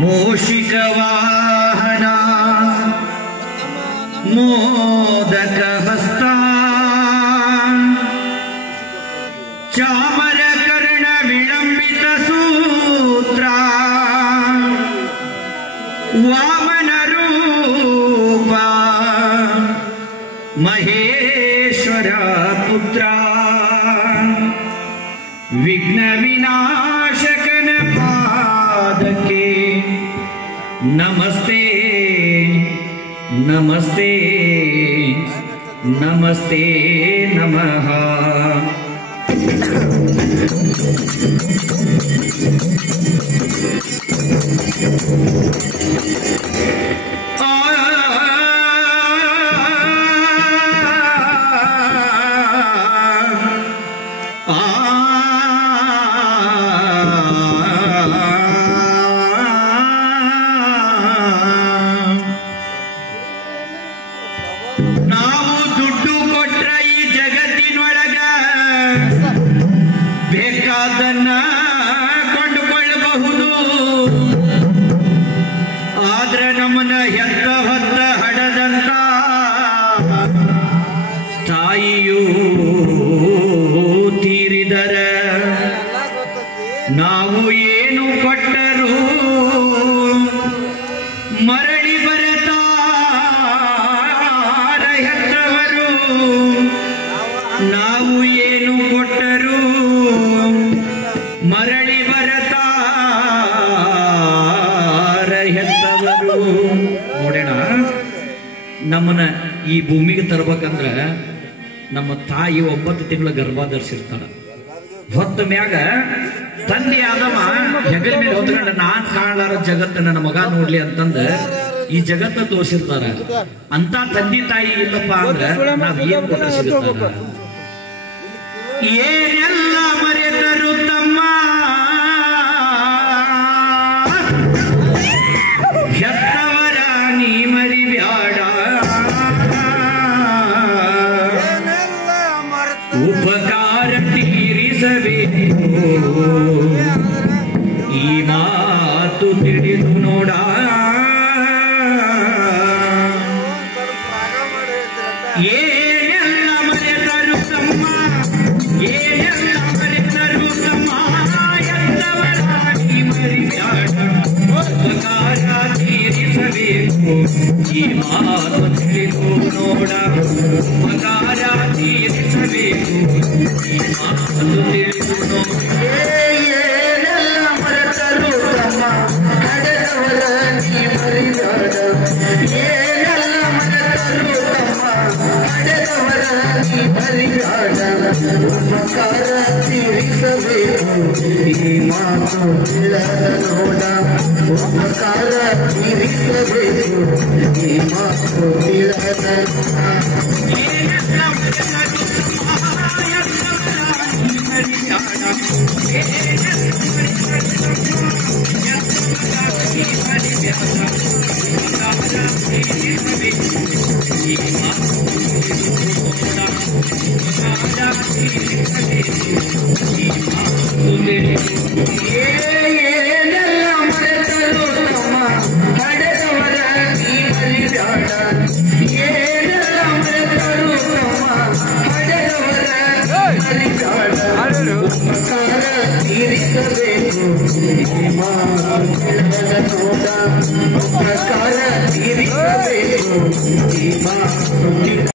ಮೂಷಿಕ ವಾಹನ ಮೋದಕ ಹಸ್ತ ಚಾಮರ ಕರ್ಣ ವಿಳಂಬಿತ ಸೂತ್ರ ವಾಮನ ರೂಪ ಮಹೇಶ್ವರ ಪುತ್ರ ವಿಘ್ನ ವಿನಾಶಕನ ಪಾದಕ್ಕೆ ನಮಸ್ತೆ ನಮಸ್ತೆ ನಮಸ್ತೆ ನಮಃ. ನಾವು ದುಡ್ಡು ಕೊಟ್ರ ಈ ಜಗತ್ತಿನೊಳಗ ಬೇಕಾದನ್ನ ಕೊಂಡುಕೊಳ್ಳಬಹುದು. ಆದ್ರೆ ನಮ್ಮನ್ನ ಹೆತ್ತ ಹೊತ್ತ ಹಡದಂತ ತಾಯಿಯೂ ತೀರಿದರ ನಾವು ಏನು ಕೊಟ್ಟರೂ ಮರಳಿ ಬರತಾರ ಹೆತ್ತವರು. ನಾವು ಏನು ಕೊಟ್ಟರೂ ಮರಳಿ ಬರತಾರ ಹೆತ್ತವರು. ನೋಡೋಣ, ನಮ್ಮನ್ನ ಈ ಭೂಮಿಗೆ ತರ್ಬೇಕಂದ್ರ ನಮ್ಮ ತಾಯಿ 9 ತಿಂಗಳ ಗರ್ಭ ಧರಿಸಿರ್ತಾಳ. ಹೊತ್ತ ಮ್ಯಾಗ ತಂದೆ ಆದವ ಹೆಗಲ ಮೇಲೆ ಹೊತ್ಕೊಂಡ ನಾನ್ ಕಾಣಲಾರ ಜಗತ್ತ ನನ್ನ ಮಗ ನೋಡ್ಲಿ ಅಂತಂದ ಈ ಜಗತ್ತ ತೋರಿಸಿರ್ತಾರ. ಅಂತ ತಂದೆ ತಾಯಿ ಇಲ್ಲಪ್ಪ ಅಂದ್ರ ನಾವ್ ಏನ್ ಕೊಟ್ಟ ಸಿಗುತ್ತಾರ? ಏನೆಲ್ಲ ಮರೆತರು ತಮ್ಮ ಹೆತ್ತವರ ನೀ ಮರಿಬ್ಯಾಡ. ಉಪಕಾರ ತೀರಿಸಬೇಕು ಈ ಮಾತು ತಿಳಿದು ನೋಡ. ಏನೆಲ್ಲ ಮರೆತರು ತಮ್ಮ ಏನೆಲ್ಲ ಮರೆತರು ತಮ್ಮ ಹೆತ್ತವರ ನೀ ಮರಿಬ್ಯಾಡ. ಉಪಕಾರ ತೀರಿಸಬೇಕು ಈ ಮಾತು ತಿಳಿದು ನೋಡ. ಉಪಕಾರ ತೀರಿಸಬೇಕು ಈ ಮಾತು ತಿಳಿದು ನೋಡ. ಏನೆಲ್ಲ ಮರೆತರು ತಮ್ಮ ಹಡೆದವರ ನೀ ಮರಿಬ್ಯಾಡ. ಏನೆಲ್ಲ ಮರೆತರು ತಮ್ಮ ಹಡೆದವರ ನೀ ಮರಿಬ್ಯಾಡ. ಉಪಕಾರ ತೀರಿಸಬೇಕು ಈ ಮಾತು ತಿಳಿದ ನೋಡ. ಉಪಕಾರ ತೀರಿಸಬೇಕು ಈ ಮಾತು ತಿಳಿದ ನೋಡ. ಏನೆಲ್ಲ ಮರೆತರು ತಮ್ಮ ಹಡೆದವರ ನೀ ಮರಿಬ್ಯಾಡ. ಏನೆಲ್ಲ ಮರೆತರು ತಮ್ಮ ಹಡೆದವರ ಮರಿಬ್ಯಾಡ. ಉಪಕಾರ ತೀರಿಸಬೇಕು ಈ ಮಾತು ತಿಳಿದ ನೋಡ. ಉಪಕಾರ ತೀರಿಸಬೇಕು ಈ ಮಾತು